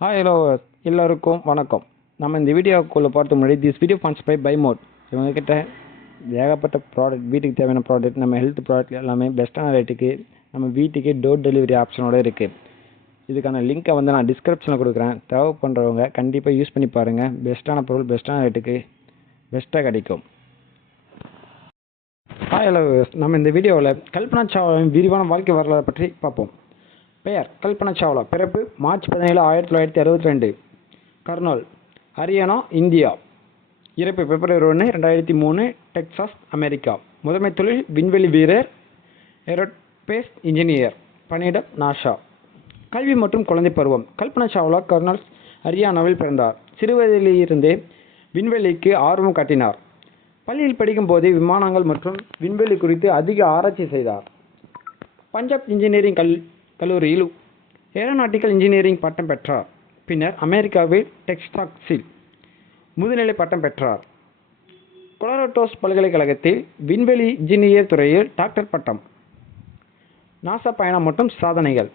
Hello எல்லோருக்கும் வணக்கம். நம்ம இந்த வீடியோக்குள்ளே பார்த்து முன்னாடி this video funds by mode. இவங்ககிட்ட ஏகப்பட்ட ப்ராடக்ட், வீட்டுக்கு தேவையான ப்ராடக்ட், நம்ம ஹெல்த் ப்ராடக்ட் எல்லாமே பெஸ்ட்டான ரேட்டுக்கு நம்ம வீட்டுக்கே டோர் டெலிவரி ஆப்ஷனோட இருக்குது. இதுக்கான லிங்க்கை நான் டிஸ்கிரிப்ஷனில் கொடுக்குறேன். தேவைப்படுறவங்க கண்டிப்பாக யூஸ் பண்ணி பாருங்கள். பெஸ்ட்டான பொருள் பெஸ்ட்டான ரேட்டுக்கு பெஸ்ட்டாக கிடைக்கும். ஹலோ, நம்ம இந்த வீடியோவில் கல்பனா சாவ்லாவின் விரிவான வாழ்க்கை வரலாறு பற்றி பார்ப்போம். பெயர் கல்பனா சாவ்லா. பிறப்பு மார்ச் 17, 1962, கர்னூல், ஹரியானா, இந்தியா. இறப்பு பிப்ரவரி 1, 2003, டெக்சாஸ், அமெரிக்கா. முதன்மை தொழில் விண்வெளி வீரர், ஏரோஸ்பேஸ் இன்ஜினியர், பணியிடம் நாசா. கல்வி மற்றும் குழந்தை பருவம். கல்பனா சாவ்லா கர்னூல், ஹரியானாவில் பிறந்தார். சிறுவயதிலிருந்தே விண்வெளிக்கு ஆர்வம் காட்டினார். பள்ளியில் படிக்கும் போதே விமானங்கள் மற்றும் விண்வெளி குறித்து அதிக ஆராய்ச்சி செய்தார். பஞ்சாப் இன்ஜினியரிங் கல்லூரியில் ஏரோநாட்டிக்கல் இன்ஜினியரிங் பட்டம் பெற்றார். பின்னர் அமெரிக்காவில் டெக்சாஸில் முதுநிலை பட்டம் பெற்றார். கொலராடோஸ் பல்கலைக்கழகத்தில் விண்வெளி இன்ஜினியர் துறையில் டாக்டர் பட்டம். நாசா பயணம் மற்றும் சாதனைகள்.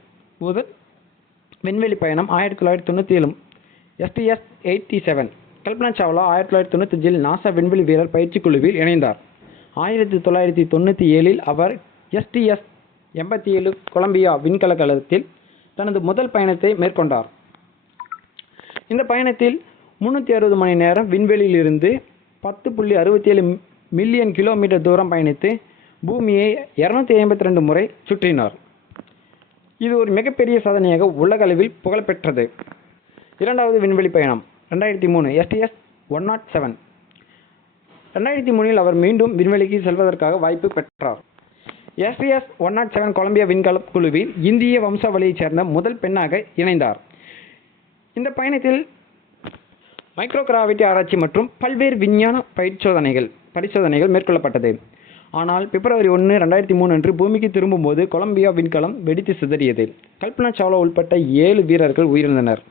முதல் விண்வெளி பயணம் 1997, STS-87. கல்பனா சாவ்லா 1995 நாசா விண்வெளி வீரர் பயிற்சி குழுவில் இணைந்தார். 1997 அவர் STS-87 கொலம்பியா விண்கலத்தில் தனது முதல் பயணத்தை மேற்கொண்டார். இந்த பயணத்தில் 360 மணி நேரம் விண்வெளியில் இருந்து 10.67 மில்லியன் கிலோமீட்டர் தூரம் பயணித்து பூமியை 252 முறை சுற்றினார். இது ஒரு மிகப்பெரிய சாதனையாக உலக அளவில் புகழ்பெற்றது. இரண்டாவது விண்வெளி பயணம் 2003, STS-107. 2003 அவர் மீண்டும் விண்வெளிக்கு செல்வதற்காக வாய்ப்பு பெற்றார். STS-107 கொலம்பியா விண்கல குழுவில் இந்திய வம்சாவளியைச் சேர்ந்த முதல் பெண்ணாக இணைந்தார். இந்த பயணத்தில் மைக்ரோகிராவிட்டி ஆராய்ச்சி மற்றும் பல்வேறு விஞ்ஞான பரிசோதனைகள் மேற்கொள்ளப்பட்டது. ஆனால் பிப்ரவரி 1, 2003 அன்று பூமிக்கு திரும்பும்போது கொலம்பியா விண்கலம் வெடித்து சிதறியது. கல்பனா சாவ்லா உள்பட்ட 7 வீரர்கள் உயிரிழந்தனர்.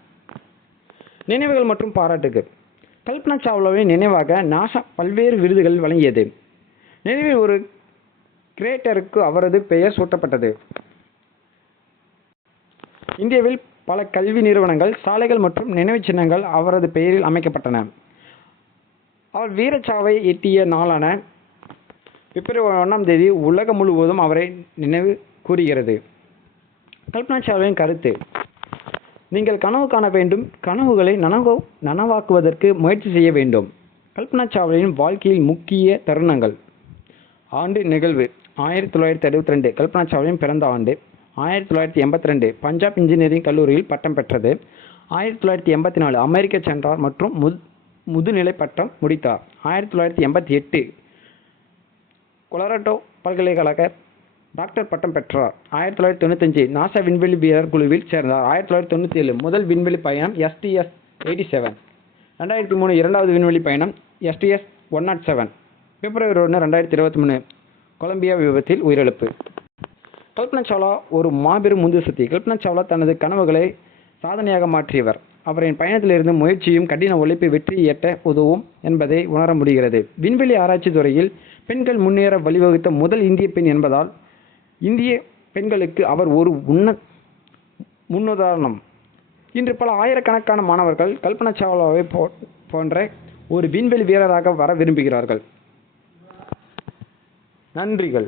நினைவுகள் மற்றும் பாராட்டுகள். கல்பனா சாவ்லாவின் நினைவாக நாசா பல்வேறு விருதுகள் வழங்கியது. நினைவில் ஒரு கிரேட்டருக்கு அவரது பெயர் சூட்டப்பட்டது. இந்தியாவில் பல கல்வி நிறுவனங்கள், சாலைகள் மற்றும் நினைவு சின்னங்கள் அவரது பெயரில் அமைக்கப்பட்டன. அவர் வீரச்சாவை எட்டிய நாளான பிப்ரவரி 1 உலகம் முழுவதும் அவரை நினைவு கூறுகிறது. கல்பனா சாவ்லாவின் கருத்து: நீங்கள் கனவு காண வேண்டும், கனவுகளை நனவாக்குவதற்கு முயற்சி செய்ய வேண்டும். கல்பனா சாவ்லாவின் வாழ்க்கையில் முக்கிய தருணங்கள். ஆண்டு நிகழ்வு 1962 கல்பனா சாவ்லாவின் பிறந்த ஆண்டு. 1982 பஞ்சாப் இன்ஜினியரிங் கல்லூரியில் பட்டம் பெற்றது. 1984 அமெரிக்கா சென்றார் மற்றும் முதுநிலை பட்டம் முடித்தார். 1988 கொலராடோ பல்கலைக்கழக டாக்டர் பட்டம் பெற்றார். 1995 நாசா விண்வெளி வீரர் குழுவில் சேர்ந்தார். 1997 முதல் விண்வெளி பயணம் STS-87. 2003 இரண்டாவது விண்வெளி பயணம் STS-107. பிப்ரவரி 1, 2023 கொலம்பியா விபத்தில் உயிரிழப்பு. கல்பனா சாவ்லா ஒரு மாபெரும் உந்து சக்தி. கல்பனா சாவ்லா தனது கனவுகளை சாதனையாக மாற்றியவர். அவரின் பயணத்திலிருந்து முயற்சியும் கடின உழைப்பு வெற்றி எட்ட உதவும் என்பதை உணர முடிகிறது. விண்வெளி ஆராய்ச்சி துறையில் பெண்கள் முன்னேற வழிவகுத்த முதல் இந்திய பெண் என்பதால் இந்திய பெண்களுக்கு அவர் ஒரு முன்னுதாரணம். இன்று பல ஆயிரக்கணக்கான மாணவர்கள் கல்பனா சாவ்லாவை போன்ற ஒரு விண்வெளி வீரராக வர விரும்புகிறார்கள். நன்றிகள்.